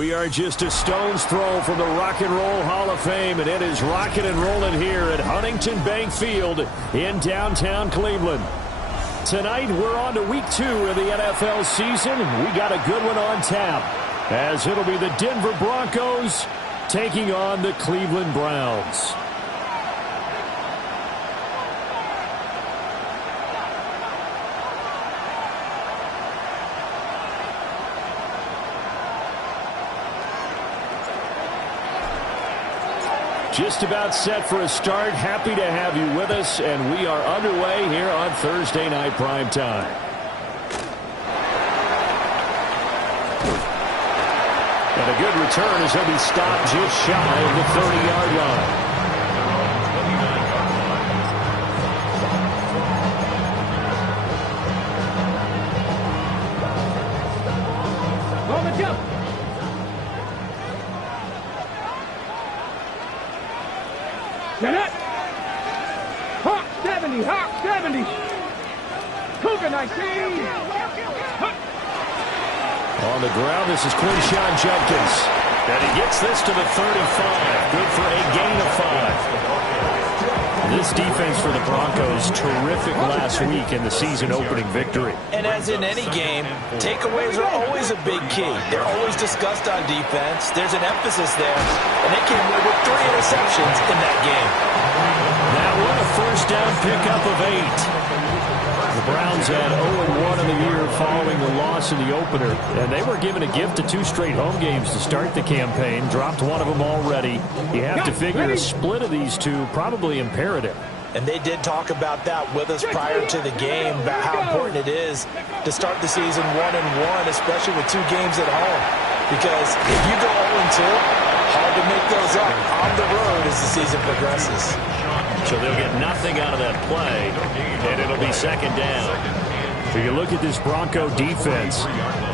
We are just a stone's throw from the Rock and Roll Hall of Fame, and it is rocking and rolling here at Huntington Bank Field in downtown Cleveland. Tonight, we're on to week 2 of the NFL season. We got a good one on tap, as it'll be the Denver Broncos taking on the Cleveland Browns. Just about set for a start. Happy to have you with us, and we are underway here on Thursday Night Prime Time. And a good return as he'll be stopped just shy of the 30-yard line. Hawk 70, Hawk 70. Cougar 19. On the ground, this is Quinshon Judkins. And he gets this to the 35. Good for a gain of 5. This defense for the Broncos, terrific last week in the season-opening victory. And as in any game, takeaways are always a big key. They're always discussed on defense. There's an emphasis there, and they came away with 3 interceptions in that game. That one a first down pickup of 8. The Browns had 0-1 in the year following the loss in the opener, and they were given a gift of 2 straight home games to start the campaign. Dropped one of them already. You have to figure a split of these two probably imperative. And they did talk about that with us prior to the game, about how important it is to start the season 1-1, especially with 2 games at home. Because if you go 0-2, hard to make those up on the road as the season progresses. So they'll get nothing out of that play, and it'll be second down. So you look at this Bronco defense,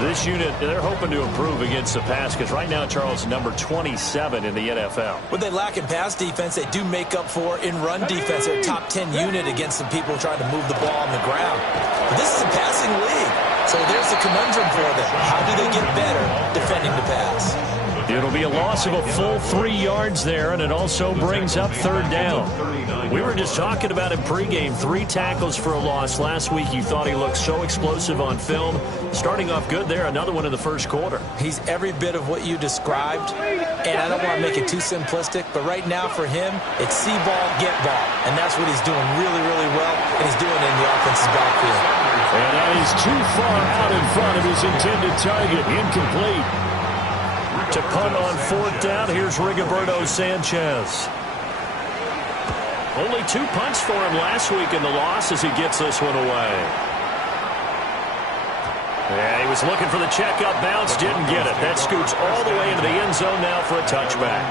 this unit, they're hoping to improve against the pass, because right now, Charles, number 27 in the NFL. When they lack in pass defense, they do make up for in run defense. They're a top 10 unit against some people trying to move the ball on the ground. But this is a passing league, so there's a conundrum for them. How do they get better defending the pass? It'll be a loss of a full 3 yards there, and it also brings up third down. We were just talking about him pregame. 3 tackles for a loss last week. You thought he looked so explosive on film. Starting off good there. Another one in the first quarter. He's every bit of what you described, and I don't want to make it too simplistic, but right now for him, it's see ball, get ball, and that's what he's doing really, really well, and he's doing it in the offensive backfield. And that is too far out in front of his intended target. Incomplete. To punt on 4th down, here's Rigoberto Sanchez. Only 2 punts for him last week in the loss as he gets this one away. Yeah, he was looking for the checkup bounce, didn't get it. That scoots all the way into the end zone now for a touchback.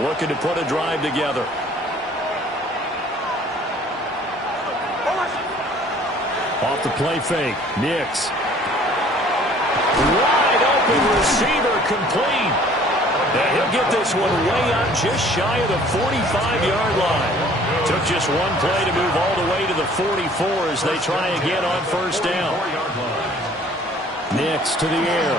Looking to put a drive together. Off the play fake, Nix. Wide open receiver, complete. And he'll get this one way out just shy of the 45-yard line. Took just one play to move all the way to the 44 as they try again on first down. Nix to the air.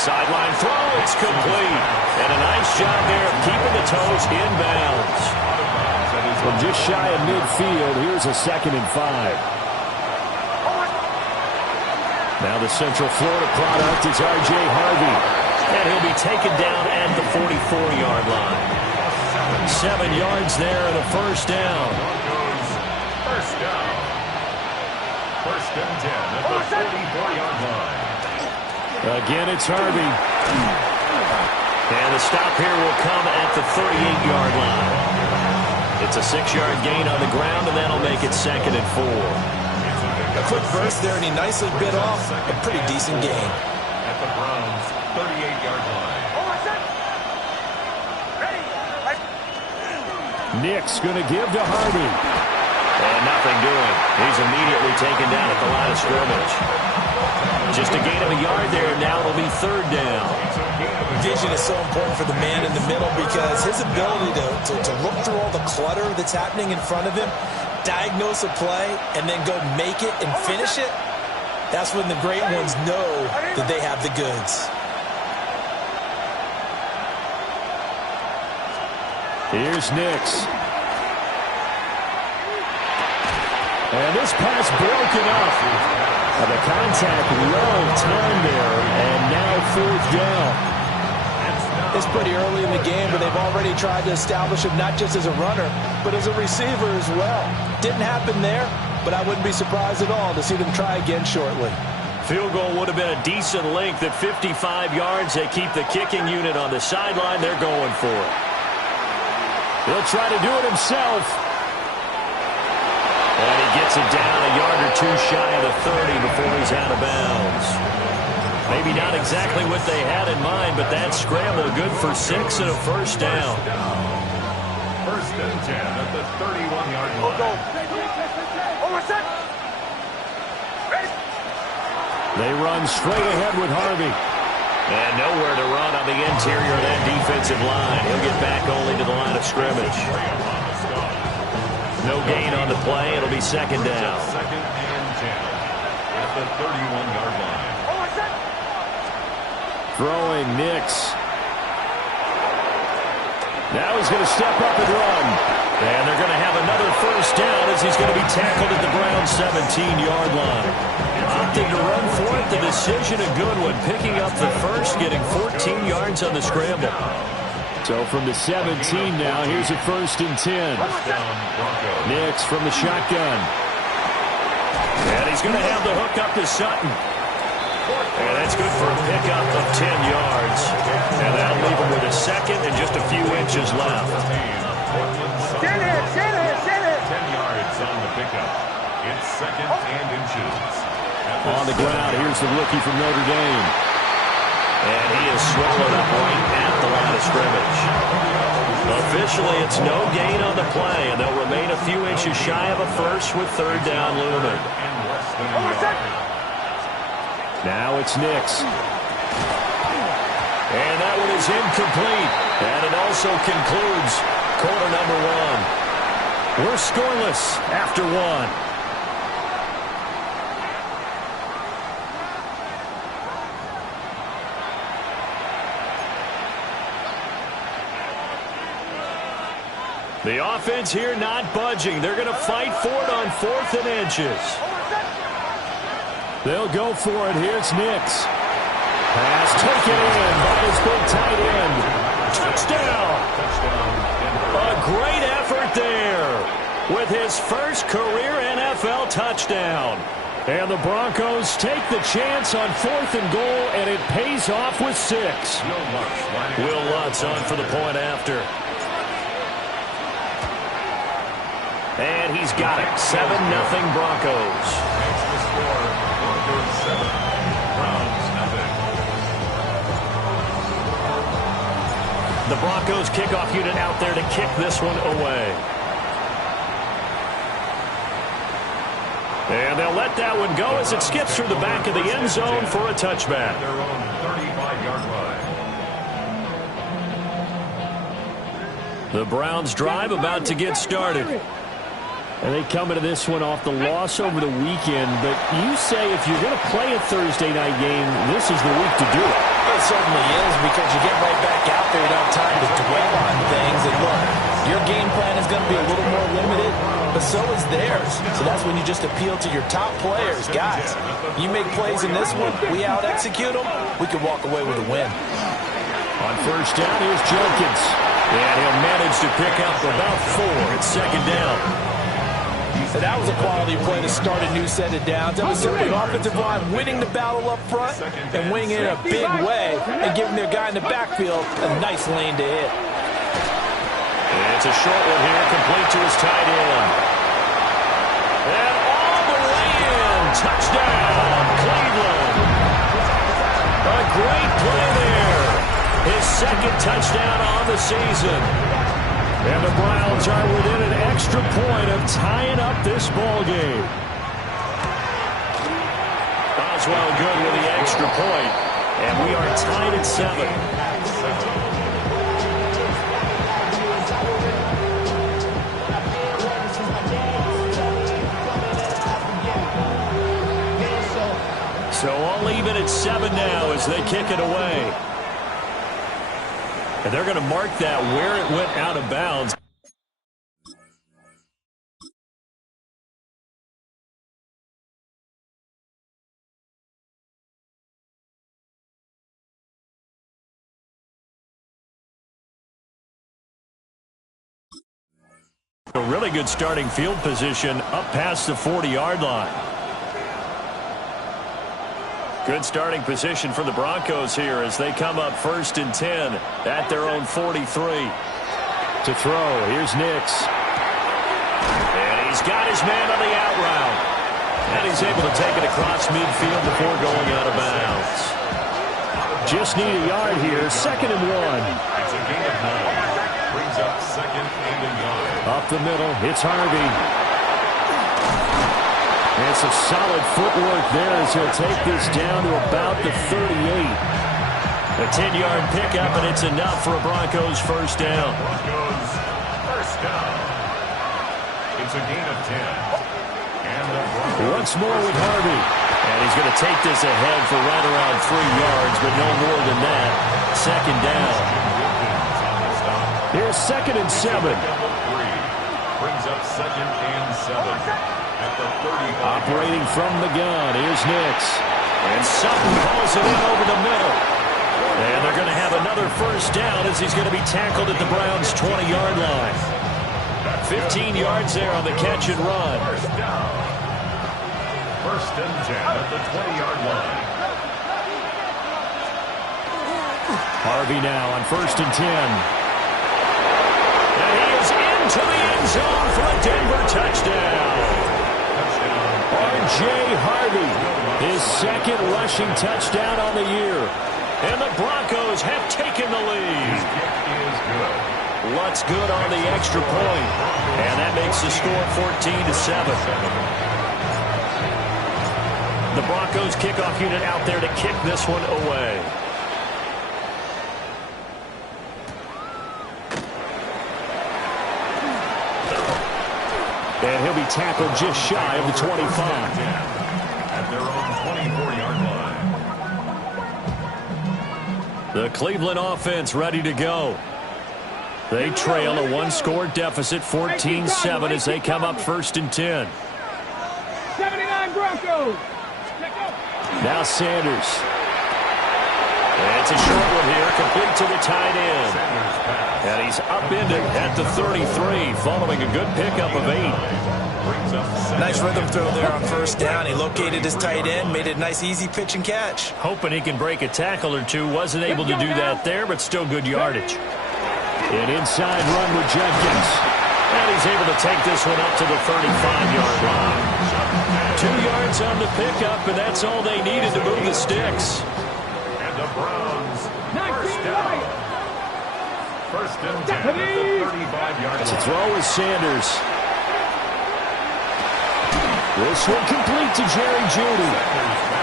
Sideline throw, it's complete. And a nice job there of keeping the toes inbounds. From just shy of midfield, here's a 2nd and 5. Now the Central Florida product is R.J. Harvey. And he'll be taken down at the 44-yard line. 7 yards there and a first down. First down. First and 10 at the 44-yard line. Again, it's Harvey. And the stop here will come at the 38-yard line. It's a 6-yard gain on the ground, and that'll make it 2nd and 4. A quick burst there, and he nicely bit off a pretty decent gain. At the Browns' 38-yard line. Nix going to give to Harvey. And nothing doing. He's immediately taken down at the line of scrimmage. Just a gain of a yard there. Now it'll be 3rd down. Vision is so important for the man in the middle because his ability to look through all the clutter that's happening in front of him, diagnose a play, and then go make it and finish it, That's when the great ones know that they have the goods. Here's Nix. And this pass broken up. The contact well timed there, and now 4th down. It's pretty early in the game, but they've already tried to establish him not just as a runner, but as a receiver as well. Didn't happen there, but I wouldn't be surprised at all to see them try again shortly. Field goal would have been a decent length at 55 yards. They keep the kicking unit on the sideline. They're going for it. He'll try to do it himself. And he gets it down a yard or two shy of the 30 before he's out of bounds. Maybe not exactly what they had in mind, but that scramble good for 6 and a 1st down. 1st and 10 at the 31-yard line. They run straight ahead with Harvey. And nowhere to run on the interior of that defensive line. He'll get back only to the line of scrimmage. No gain on the play. It'll be 2nd down. 2nd and 10 at the 31-yard line. Throwing Nix. Now he's going to step up and run. And they're going to have another 1st down as he's going to be tackled at the Browns' 17-yard line. Opting to run for it, the decision a good one. Picking up the 1st, getting 14 yards on the scramble. So from the 17 now, here's a 1st and 10. Nix from the shotgun. And he's going to have the hook up to Sutton. And that's good for a pickup of 10 yards. And that'll leave him with a 2nd and just a few inches left. 10 yards on the pickup. It's 2nd and inches. On the ground, here's the rookie from Notre Dame. And he is swallowed up right at the line of scrimmage. Officially, it's no gain on the play, and they'll remain a few inches shy of a 1st with 3rd down looming. Now it's Nix. And that one is incomplete. And it also concludes quarter number 1. We're scoreless after 1. The offense here not budging. They're going to fight for it on 4th and inches. They'll go for it. Here's Nix. Pass taken in by his big tight end. Touchdown. A great effort there with his 1st career NFL touchdown. And the Broncos take the chance on 4th and goal, and it pays off with 6. Will Lutz on for the point after. And he's got it. 7-0 Broncos. That's the score. Broncos 7. Browns nothing. The Broncos kickoff unit out there to kick this one away. And they'll let that one go as it skips through the back of the end zone for a touchback. Their own 35-yard line. The Browns drive about to get started. And they come into this one off the loss over the weekend. But you say if you're going to play a Thursday night game, this is the week to do it. It certainly is, because you get right back out there. You don't have time to dwell on things. And look, your game plan is going to be a little more limited, but so is theirs. So that's when you just appeal to your top players. Guys, you make plays in this one, we out-execute them, we can walk away with a win. On 1st down, here's Jenkins. And he'll manage to pick up about 4. It's 2nd down. So that was a quality play to start a new set of downs. That was simply an offensive line winning the battle up front and winning it in a big way and giving their guy in the backfield a nice lane to hit. And it's a short one here, complete to his tight end. And all the way in. Touchdown, Cleveland. A great play there. His 2nd touchdown on the season. And the Browns are within an extra point of tying up this ball game. Boswell good with the extra point. And we are tied at 7. they kick it away. And they're going to mark that where it went out of bounds. A really good starting field position up past the 40-yard line. Good starting position for the Broncos here as they come up 1st and 10 at their own 43. To throw, here's Nix. And he's got his man on the out route. And he's able to take it across midfield before going out of bounds. Just need a yard here, 2nd and 1. It's a gain of 9. Brings up 2nd and 9. Up the middle, it's Harvey. And some solid footwork there as he'll take this down to about the 38. A 10-yard pickup, and it's enough for a Broncos first down. Broncos first down. It's a gain of 10. And the Broncos once more with Harvey. And he's going to take this ahead for right around 3 yards, but no more than that. 2nd down. Here's 2nd and 7. Brings up 2nd and 7 at the 35. Operating from the gun, here's Nix. And Sutton hauls it in over the middle. And they're going to have another first down as he's going to be tackled at the Browns' 20-yard line. 15 yards there on the catch and run. First down. 1st and 10 at the 20-yard line. Harvey now on 1st and 10. And he is into the end zone for a Denver touchdown. R.J. Harvey, his 2nd rushing touchdown on the year. And the Broncos have taken the lead. Is good. Lutz good on the extra point. And that makes the score 14-7. The Broncos kickoff unit out there to kick this one away. And he'll be tackled just shy of the 25. At their own 24-yard line. The Cleveland offense ready to go. They trail a one-score deficit, 14-7, as they come up 1st and 10. 79 Broncos. Now Sanders. And it's a short one here, complete to the tight end. And he's upended at the 33, following a good pickup of 8. Nice rhythm throw there on 1st down. He located his tight end, made it a nice easy pitch and catch. Hoping he can break a tackle or two. Wasn't able to do that there, but still good yardage. An inside run with Jenkins. And he's able to take this one up to the 35-yard line. 2 yards on the pickup, and that's all they needed to move the sticks. And the Browns first down. 1st and 10 at the 35-yard line. To throw is Sanders. This one complete to Jerry Jeudy.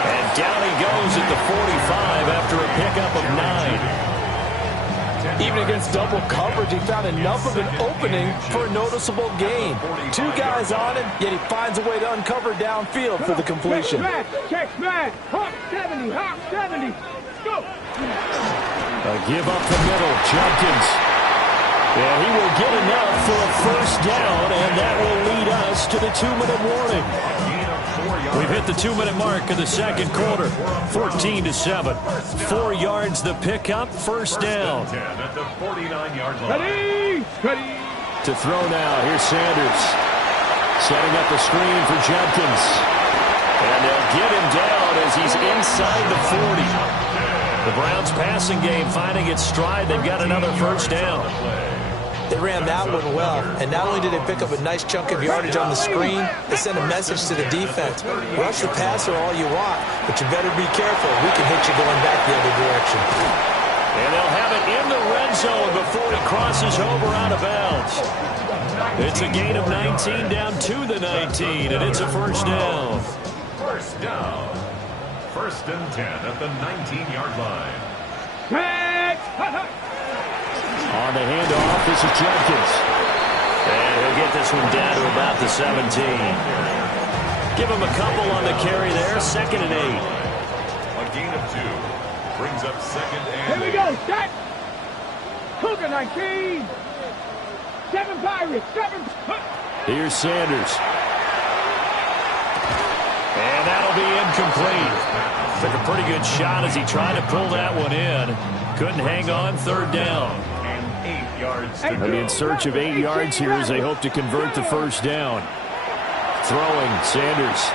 And down he goes at the 45 after a pickup of 9. Even against double coverage, he found enough of an opening for a noticeable gain. 2 guys on him, yet he finds a way to uncover downfield for the completion. Check back. Hawk 70. Hawk 70. Go. A give up the middle. Jenkins. Yeah, he will get enough for a first down, and that will lead us to the 2-minute warning. We've hit the 2-minute mark of the 2nd quarter. 14-7. 4 yards the pickup, first down. 10 at the 49-yard line. Ready. To throw now, here's Sanders. Setting up a screen for Jenkins. And they'll get him down as he's inside the 40. The Browns passing game finding its stride. They've got another first down. They ran that one well, and not only did they pick up a nice chunk of yardage on the screen, they sent a message to the defense. Rush the passer all you want, but you better be careful. We can hit you going back the other direction. And they'll have it in the red zone before he crosses over out of bounds. It's a gain of 19 down to the 19, and it's a first down. First down. 1st and 10 at the 19-yard line. On the handoff, this is Jenkins. And he'll get this one down to about the 17. Give him a couple on the carry there, 2nd and 8. A gain of 2. Brings up second and Here we go, set. Cougar 19. 7 Pirates, 7. Here's Sanders. And that'll be incomplete. Took a pretty good shot as he tried to pull that one in. Couldn't hang on, third down. And 8 yards to They'll be in search of 8 yards here as they hope to convert the first down. Throwing, Sanders.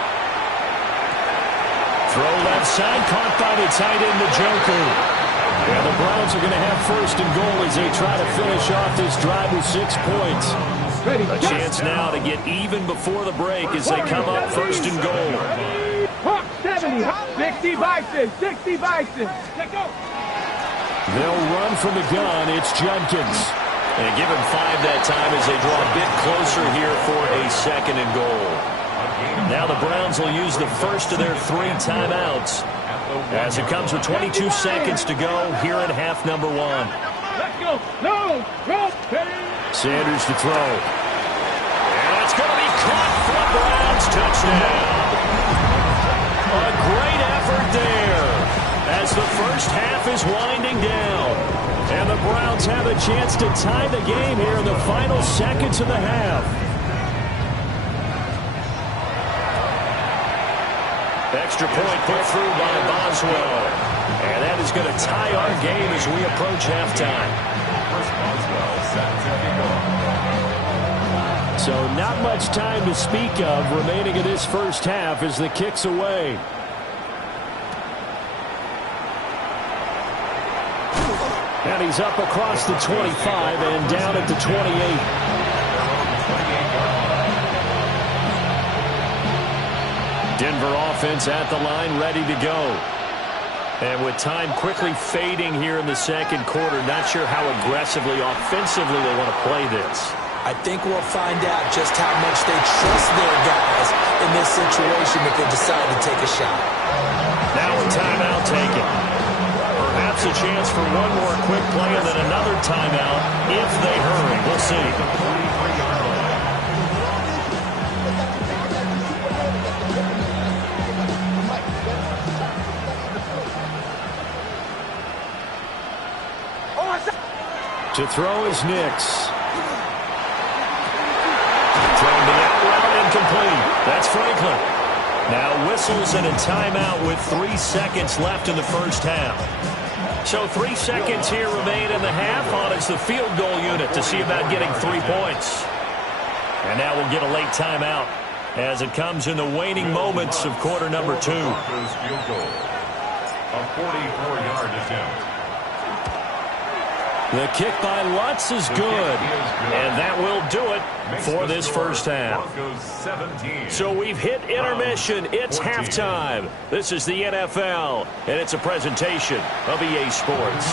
Throw left side, caught by the tight end, the Joker. And the Browns are going to have first and goal as they try to finish off this drive with 6 points. A chance now to get even before the break as they come up first and goal. 70, 60 Bison, 60 Bison. Let's go. They'll run from the gun. It's Judkins. And give him 5 that time as they draw a bit closer here for a second and goal. Now the Browns will use the first of their 3 timeouts as it comes with 22 seconds to go here in half number 1. Let's go. No. Sanders to throw. And that's going to be caught for the Browns. Touchdown. A great effort there as the first half is winding down. And the Browns have a chance to tie the game here in the final seconds of the half. Extra point put through by Boswell. And that is going to tie our game as we approach halftime. So not much time to speak of remaining in this first half as the kick's away. And he's up across the 25 and down at the 28. Denver offense at the line, ready to go. And with time quickly fading here in the second quarter, not sure how aggressively, offensively they want to play this. I think we'll find out just how much they trust their guys in this situation if they decide to take a shot. Now a timeout taken. Perhaps a chance for one more quick play and then another timeout if they hurry. We'll see. To throw is Nix. Throwing the out route incomplete. That's Franklin. Now whistles and a timeout with 3 seconds left in the first half. So 3 seconds here remain in the half on as the field goal unit to see about getting 3 points. And now we'll get a late timeout as it comes in the waning moments of quarter number 2. Broncos field goal. A 44-yard attempt. The kick by Lutz is good, and that will do it for this first half. So we've hit intermission. It's halftime. This is the NFL, and it's a presentation of EA Sports.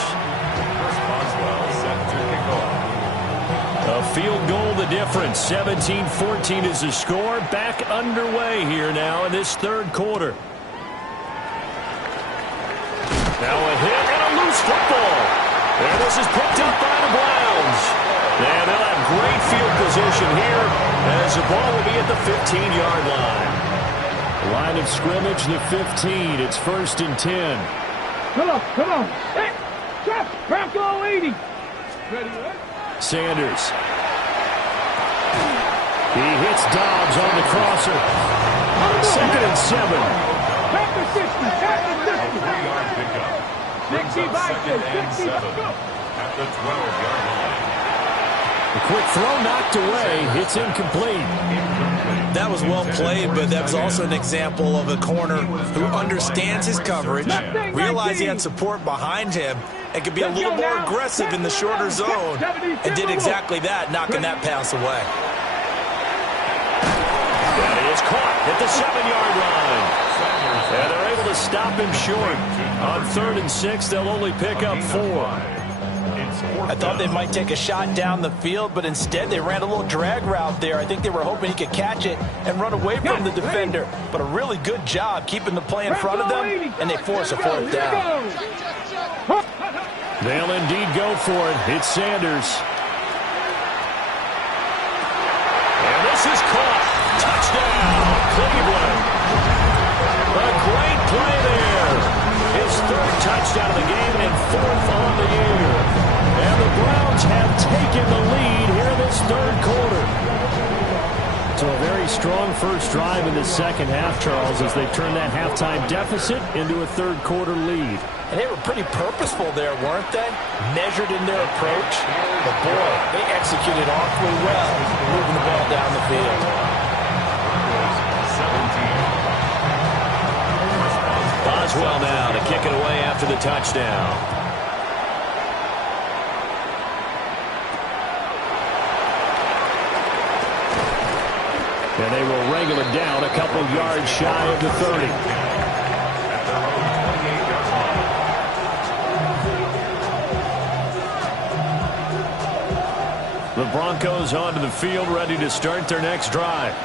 A field goal the difference. 17-14 is the score. Back underway here now in this third quarter. Now a hit and a loose football. And this is picked up by the Browns. And they'll have great field position here as the ball will be at the 15-yard line. Line of scrimmage, the 15. It's 1st and 10. Come on. Hey, stop. Bronco 80. Ready, Sanders. He hits Dobbs on the crosser. 2nd and 7. Back to 60. Back to 60. 3-yard pickup. 60 Bison, 60 at the 12-yard line. A quick throw knocked away. It's incomplete. That was well played, but that was also an example of a corner who understands his coverage, realized he had support behind him, and could be a little more aggressive in the shorter zone, and did exactly that, knocking that pass away. That is caught at the 7-yard line. And they're able to stop him short. On 3rd and 6, they'll only pick up 4. I thought they might take a shot down the field, but instead they ran a little drag route there. I think they were hoping he could catch it and run away from the defender. But a really good job keeping the play in front of them, and they force a 4th down. They'll indeed go for it. It's Sanders. And this is caught. Touchdown, Cleveland. A great play there. His 3rd touchdown of the third quarter. So a very strong first drive in the second half, Charles, as they turn that halftime deficit into a third quarter lead. And they were pretty purposeful there, weren't they? Measured in their approach. But boy, they executed awfully well, moving the ball down the field. 17. Boswell now to kick it away after the touchdown. And they will wrangle it down a couple yards shy of the 30. The Broncos onto the field, ready to start their next drive.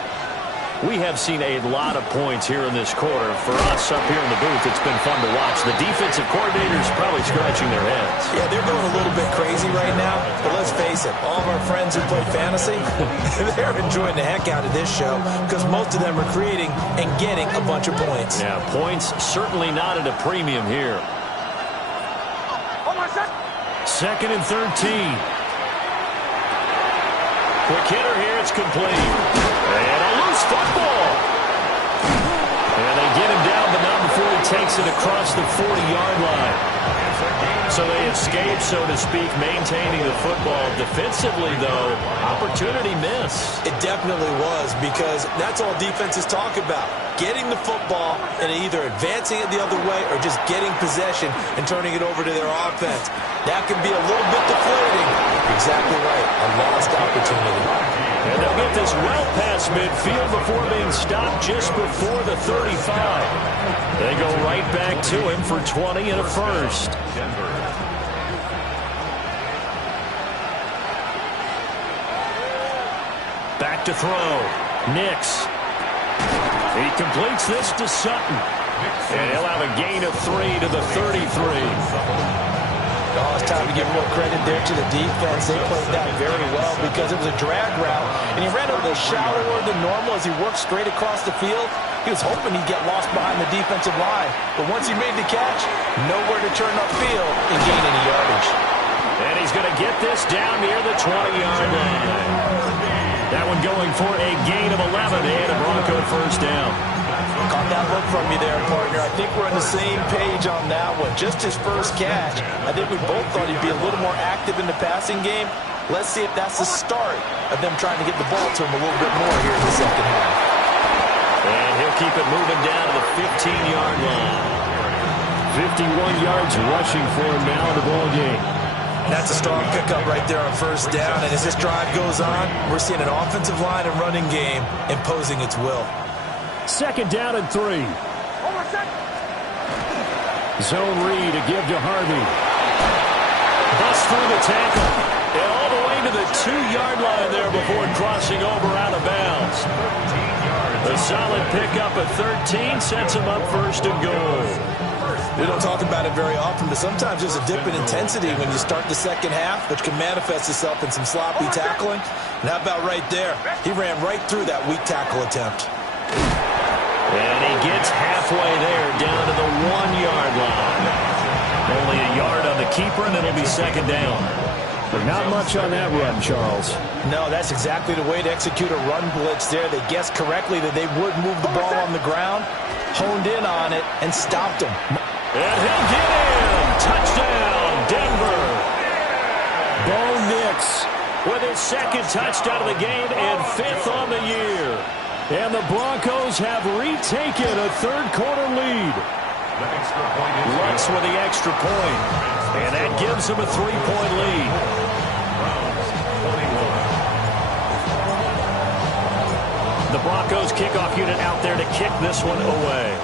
We have seen a lot of points here in this quarter. For us up here in the booth, it's been fun to watch. The defensive coordinators probably scratching their heads. Yeah, they're going a little bit crazy right now. But let's face it, all of our friends who play fantasy, they're enjoying the heck out of this show because most of them are creating and getting a bunch of points. Yeah, points certainly not at a premium here. Second and 13. Quick hitter here, it's complete. And a loose football. And they get him down, but not before he takes it across the 40-yard line. So they escape, so to speak, maintaining the football. Defensively, though, opportunity missed. It definitely was, because that's all defenses talk about. Getting the football and either advancing it the other way or just getting possession and turning it over to their offense. That can be a little bit deflating. Exactly right. A lost opportunity. And they'll get this well past midfield before being stopped just before the 35. They go right back to him for 20 and a first. Back to throw. Nix. He completes this to Sutton. And he'll have a gain of 3 to the 33. Oh, it's time to give more credit there to the defense. They played that very well because it was a drag route. And he ran a little shallower than normal as he worked straight across the field. He was hoping he'd get lost behind the defensive line. But once he made the catch, nowhere to turn upfield and gain any yardage. And he's going to get this down near the 20-yard line. That one going for a gain of 11 and a Bronco first down. Caught that look from you there, partner. I think we're on the same page on that one. Just his first catch. I think we both thought he'd be a little more active in the passing game. Let's see if that's the start of them trying to get the ball to him a little bit more here in the second half. And he'll keep it moving down to the 15-yard line. 51 yards rushing for him now in the ball game. That's a strong pickup right there on first down. And as this drive goes on, we're seeing an offensive line and running game imposing its will. Second down and 3. Zone read to give to Harvey. Bust through the tackle. And all the way to the 2-yard line there before crossing over out of bounds. A solid pickup at 13 sets him up first and goal. We don't talk about it very often, but sometimes there's a dip in intensity when you start the second half, which can manifest itself in some sloppy tackling. And how about right there? He ran right through that weak tackle attempt. And he gets halfway there, down to the 1-yard line. Only a yard on the keeper, and it'll be second down. But not much on that run, Charles. No, that's exactly the way to execute a run blitz there. They guessed correctly that they would move the ball on the ground, honed in on it, and stopped him. And he'll get in. Touchdown, Denver. Bo Nix with his second touchdown of the game and 5th on the year. And the Broncos have retaken a third-quarter lead. Lutz with the extra point. And that gives them a 3-point lead. The Broncos kickoff unit out there to kick this one away.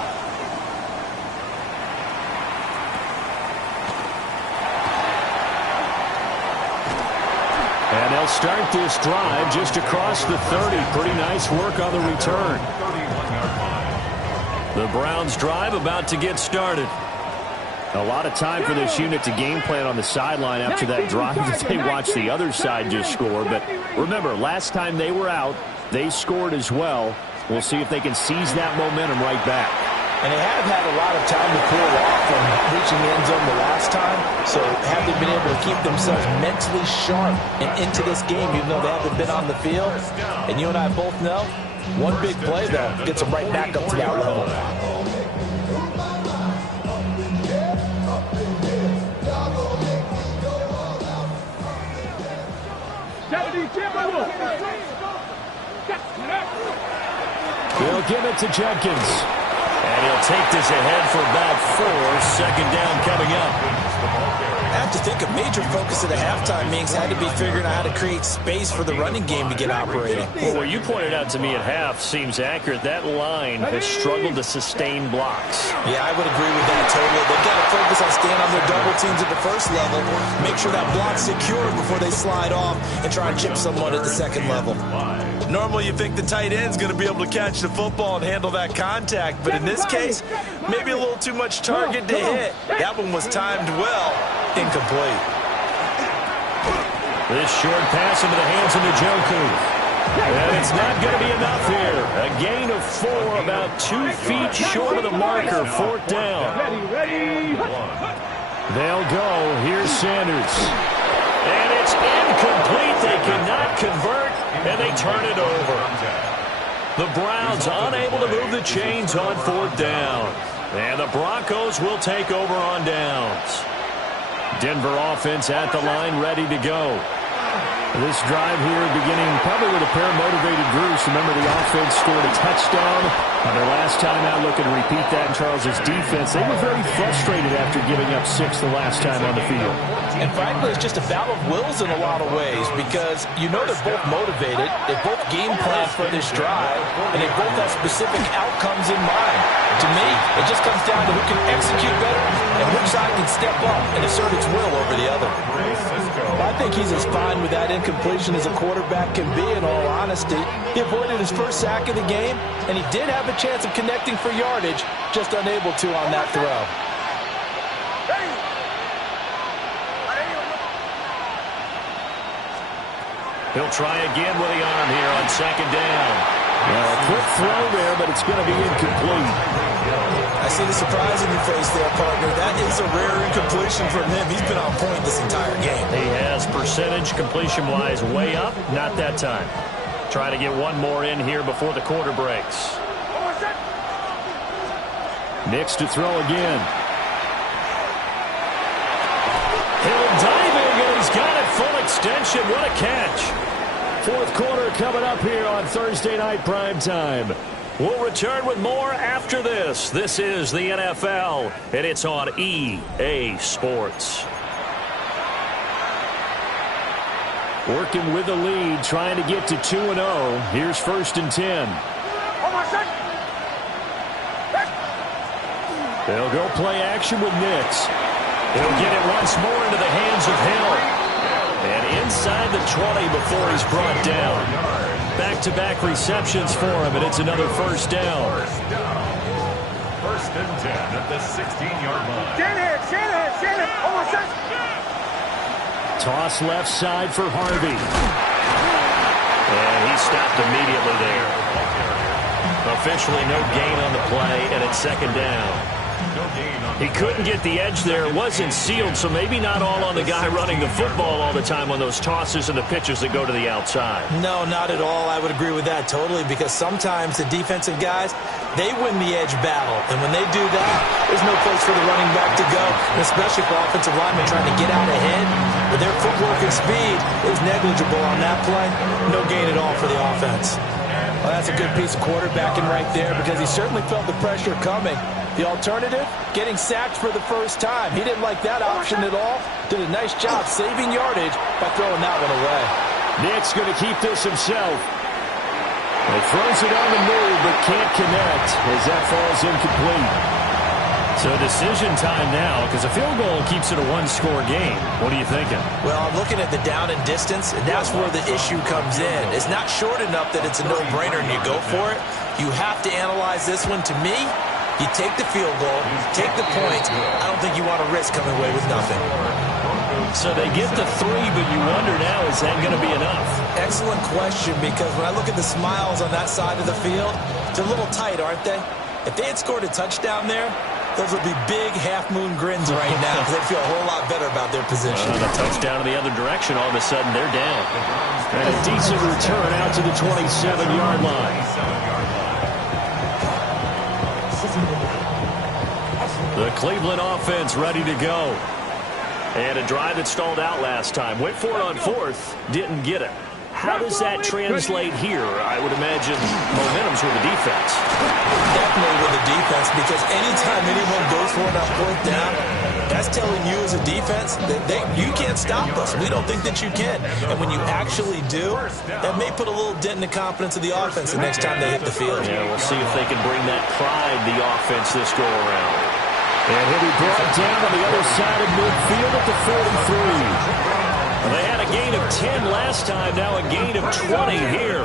And they'll start this drive just across the 30. Pretty nice work on the return. The Browns drive about to get started. A lot of time for this unit to game plan on the sideline after that drive that they watched the other side just score. But remember, last time they were out, they scored as well. We'll see if they can seize that momentum right back. And they have had a lot of time to cool off from reaching the end zone the last time. So have they been able to keep themselves mentally sharp and into this game, even though they haven't been on the field? And you and I both know, one big play, though, gets them right back up to that level. They'll give it to Jenkins. And he'll take this ahead for about 4. Second down coming up. I have to think a major focus of the halftime means had to be figuring out how to create space for the running game to get operating. Well, what you pointed out to me at half seems accurate. That line has struggled to sustain blocks. Yeah, I would agree with that totally. They've got to focus on staying on their double teams at the first level, make sure that block's secure before they slide off and try and chip someone at the second level. Normally you think the tight end's going to be able to catch the football and handle that contact, but in this case, maybe a little too much target to hit. That one was timed well. Incomplete. This short pass into the hands of Njoku. And it's not going to be enough here. A gain of 4, about 2 feet short of the marker. 4th down. They'll go. Here's Sanders. And it's incomplete. They cannot convert, and they turn it over. The Browns unable to move the chains on 4th down. And the Broncos will take over on downs. Denver offense at the line, ready to go. This drive here beginning probably with a pair of motivated Bruce. Remember, the offense scored a touchdown on their last time out. Looking to repeat that in Charles's defense. They were very frustrated after giving up 6 the last time on the field. And frankly, it's just a battle of wills in a lot of ways because you know they're both motivated. They both game plan for this drive, and they both have specific outcomes in mind. To me, it just comes down to who can execute better and which side can step up and assert its will over the other. I think he's as fine with that incompletion as a quarterback can be, in all honesty. He avoided his first sack of the game, and he did have a chance of connecting for yardage, just unable to on that throw. He'll try again with the arm here on 2nd down. Well, a quick throw there, but it's going to be incomplete. I see the surprise in your face there, partner. That is a rare incompletion from him. He's been on point this entire game. He has percentage completion-wise way up. Not that time. Try to get one more in here before the quarter breaks. Nix to throw again. He'll dive in, and he's got it full extension. What a catch. 4th quarter coming up here on Thursday Night Primetime. We'll return with more after this. This is the NFL, and it's on EA Sports. Working with the lead, trying to get to 2-0. Here's 1st and 10. They'll go play action with Nix. He'll get it once more into the hands of Hill. And inside the 20 before he's brought down. Back-to-back receptions for him, and it's another 1st down. 1st and 10 at the 16-yard line. Stand here. Toss left side for Harvey. And he stopped immediately there. Officially no gain on the play, and it's 2nd down. He couldn't get the edge there. It wasn't sealed, so maybe not all on the guy running the football all the time on those tosses and the pitches that go to the outside. No, not at all. I would agree with that totally because sometimes the defensive guys, they win the edge battle. And when they do that, there's no place for the running back to go, especially for offensive linemen trying to get out ahead. But their footwork and speed is negligible on that play. No gain at all for the offense. Well, that's a good piece of quarterbacking right there because he certainly felt the pressure coming. The alternative, getting sacked for the first time. He didn't like that option at all. Did a nice job saving yardage by throwing that one away. Nick's going to keep this himself. He throws it on the move, but can't connect as that falls incomplete. So decision time now because a field goal keeps it a one-score game. What are you thinking? Well, I'm looking at the down and distance, and that's where the issue comes in. It's not short enough that it's a no-brainer and you go for it. You have to analyze this one. To me, you take the field goal, take the points. I don't think you want to risk coming away with nothing. So they get the 3, but you wonder now, is that going to be enough? Excellent question, because when I look at the smiles on that side of the field, they're a little tight, aren't they? If they had scored a touchdown there, those would be big half-moon grins right now because they'd feel a whole lot better about their position. A touchdown in the other direction, all of a sudden they're down. And a decent return out to the 27-yard line. The Cleveland offense ready to go. And a drive that stalled out last time. Went for it on fourth, didn't get it. How does that translate here? I would imagine momentum's with the defense. Definitely with the defense, because anytime anyone goes for it on fourth down, that's telling you as a defense that you can't stop us. We don't think that you can. And when you actually do, that may put a little dent in the confidence of the offense the next time they hit the field. Yeah, we'll see if they can bring that pride, the offense, this go around. And he'll be brought down on the other side of midfield at the 43. They had a gain of 10 last time, now a gain of 20 here.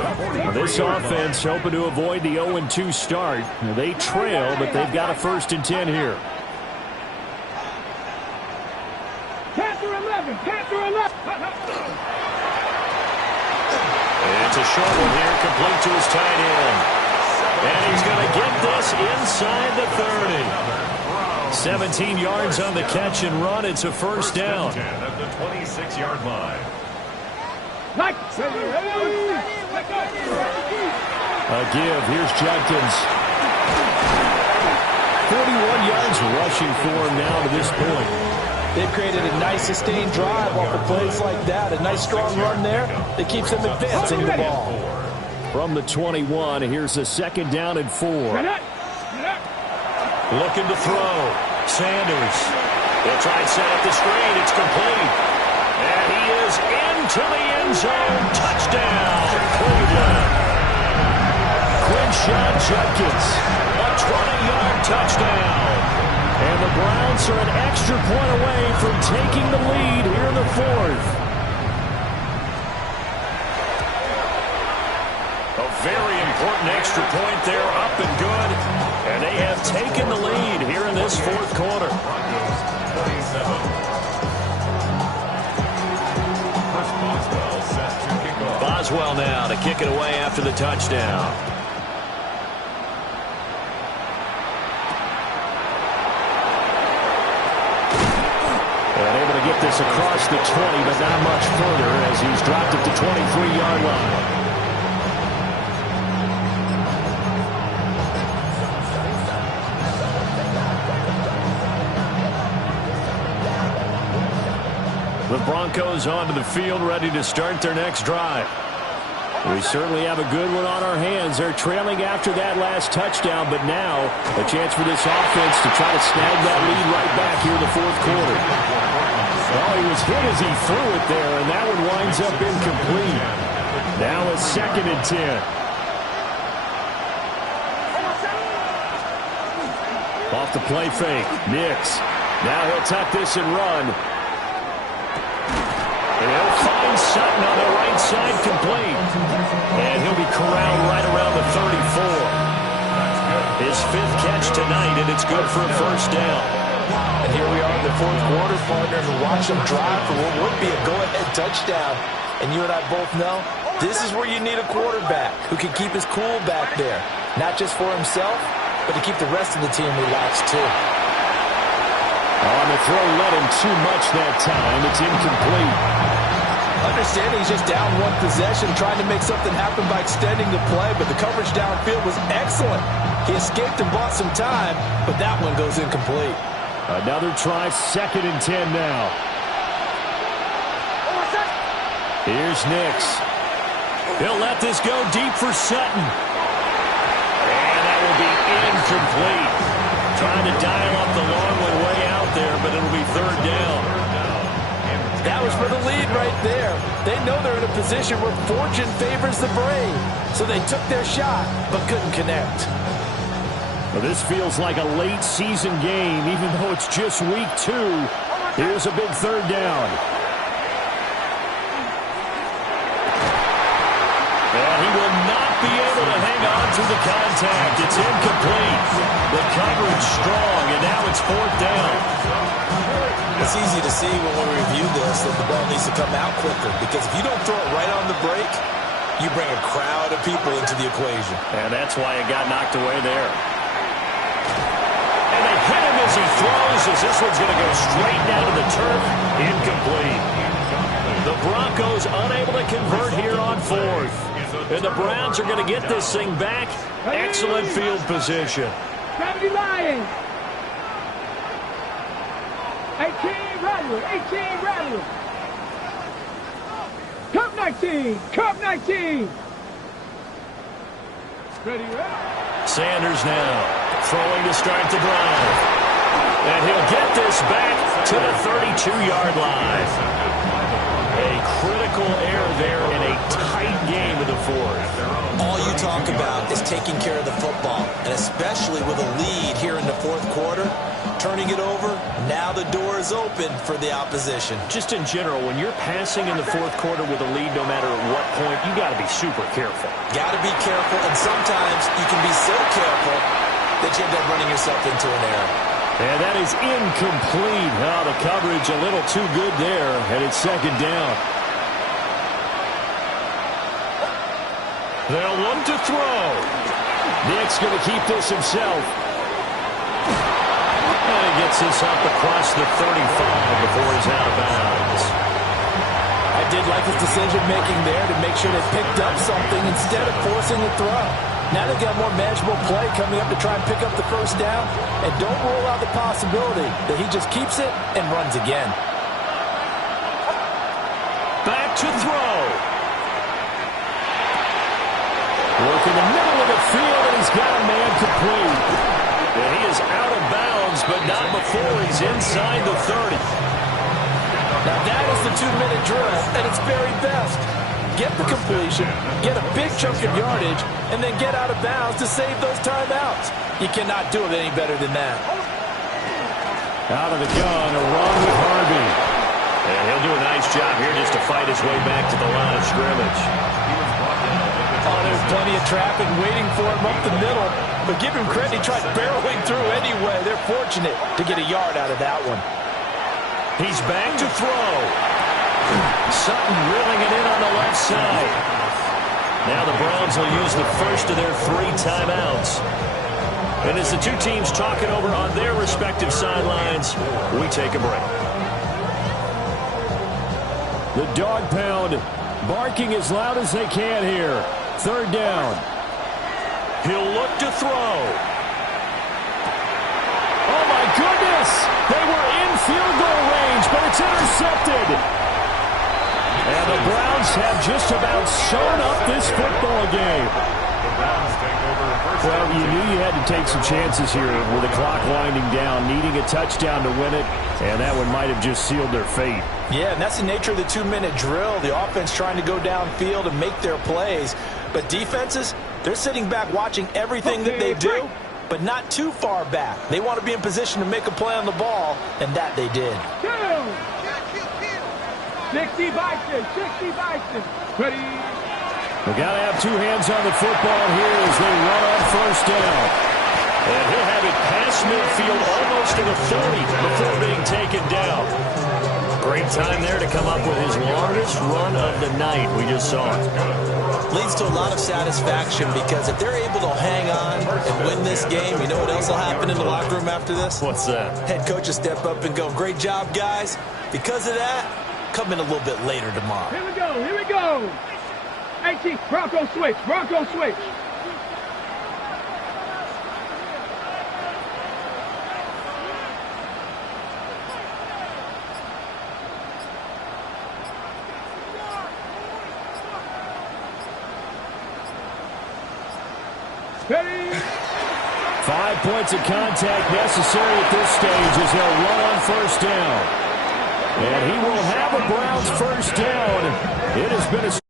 This offense hoping to avoid the 0-2 start. They trail, but they've got a 1st and 10 here. Panther 11, Panther 11. It's a short one here, complete to his tight end. And he's going to get this inside the 30. 17 yards on the catch and run. It's a 1st down. At the 26-yard line. A give. Here's Judkins. 41 yards rushing for him now to this point. They've created a nice sustained drive off of plays like that. A nice strong run there that keeps them advancing the ball. From the 21, here's a 2nd down and 4. Looking to throw. Sanders. They'll try and set up the screen. It's complete. And he is into the end zone. Touchdown, Cleveland. Quinshawn Judkins. A 20-yard touchdown. And the Browns are an extra point away from taking the lead here in the 4th. A very important extra point there, up and good. And they have taken the lead here in this 4th quarter. Boswell now to kick it away after the touchdown. And able to get this across the 20, but not much further as he's dropped it to 23-yard line. The Broncos onto the field, ready to start their next drive. We certainly have a good one on our hands. They're trailing after that last touchdown, but now a chance for this offense to try to snag that lead right back here in the 4th quarter. Well, he was hit as he threw it there, and that one winds up incomplete. Now a 2nd and 10. Off the play fake, Nix. Now he'll tuck this and run. And he'll find Sutton on the right side, complete. And he'll be corralled right around the 34. His 5th catch tonight, and it's good for a 1st down. And here we are in the 4th quarter, partner, and watch them drive for what would be a go-ahead touchdown. And you and I both know this is where you need a quarterback who can keep his cool back there. Not just for himself, but to keep the rest of the team relaxed, too. On the throw, led him too much that time. It's incomplete. Understanding he's just down one possession, trying to make something happen by extending the play, but the coverage downfield was excellent. He escaped and bought some time, but that one goes incomplete. Another try, 2nd and 10 now. Here's Nix. He'll let this go deep for Sutton. And that will be incomplete. Trying to dial up the long way out there, but it'll be 3rd down. That was for the lead right there. They know they're in a position where fortune favors the brave. So they took their shot, but couldn't connect. Well, this feels like a late season game, even though it's just week 2. Here's a big 3rd down. And he will not be able to hang on to the contact. It's incomplete. The coverage strong, and now it's 4th down. It's easy to see when we review this that the ball needs to come out quicker, because if you don't throw it right on the break, you bring a crowd of people into the equation. And that's why it got knocked away there. hit him as he throws, as this one's going to go straight down to the turf. Incomplete. The Broncos unable to convert here on fourth. And the Browns are going to get this thing back. Excellent field position. 70 Lions. 18 Rattler. 18 Rattler. Cup 19. Cup 19. Ready, ready. Sanders now throwing to start the drive. And he'll get this back to the 32-yard line. A critical error there in a tight game in the fourth. All you talk about is taking care of the football, and especially with a lead here in the fourth quarter, turning it over, now the door is open for the opposition. Just in general, when you're passing in the fourth quarter with a lead, no matter at what point, you got to be super careful. Got to be careful, and sometimes you can be so careful that you end up running yourself into an error. And that is incomplete. Oh, the coverage a little too good there, and it's second down. They'll look to throw. Nick's going to keep this himself. And he gets this up across the 35 before he's out of bounds. I did like his decision-making there to make sure they picked up something instead of forcing the throw. Now they've got more manageable play coming up to try and pick up the first down. And don't rule out the possibility that he just keeps it and runs again. Back to throw. Work in the middle of the field, and he's got a man complete. And he is out of bounds, but not before he's inside the 30. Now that is the 2-minute drill at its very best. Get the completion, get a big chunk of yardage, and then get out of bounds to save those timeouts. You cannot do it any better than that. Out of the gun, a run with Harvey. And he'll do a nice job here just to fight his way back to the line of scrimmage. Oh, there's plenty of traffic waiting for him up the middle. But give him credit, he tried barreling through anyway. They're fortunate to get a yard out of that one. He's back to throw. Sutton reeling it in on the left side. Now the Browns will use the first of their 3 timeouts. And as the two teams talk it over on their respective sidelines, we take a break. The dog pound barking as loud as they can here. Third down. He'll look to throw. Oh, my goodness! They were in field goal range, but it's intercepted. And the Browns have just about sewn up this football game. Well, you knew you had to take some chances here with the clock winding down, needing a touchdown to win it, and that one might have just sealed their fate. Yeah, and that's the nature of the 2-minute drill. The offense trying to go downfield and make their plays. But defenses, they're sitting back watching everything that they do, but not too far back. They want to be in position to make a play on the ball, and that they did. 60 Bison, 60 Bison. Ready. We got to have 2 hands on the football here as they run on first down. And he'll have it past midfield almost to the 30 before being taken down. Great time there to come up with his longest run of the night. We just saw it. Leads to a lot of satisfaction because if they're able to hang on and win this game, you know what else will happen in the locker room after this? What's that? Head coach will step up and go, great job, guys. Because of that, come in a little bit later tomorrow. Here we go, here we go. 18, Bronco switch, Bronco switch. Ready. 5 points of contact necessary at this stage as they'll run on first down. And he will have a Browns first down. It has been a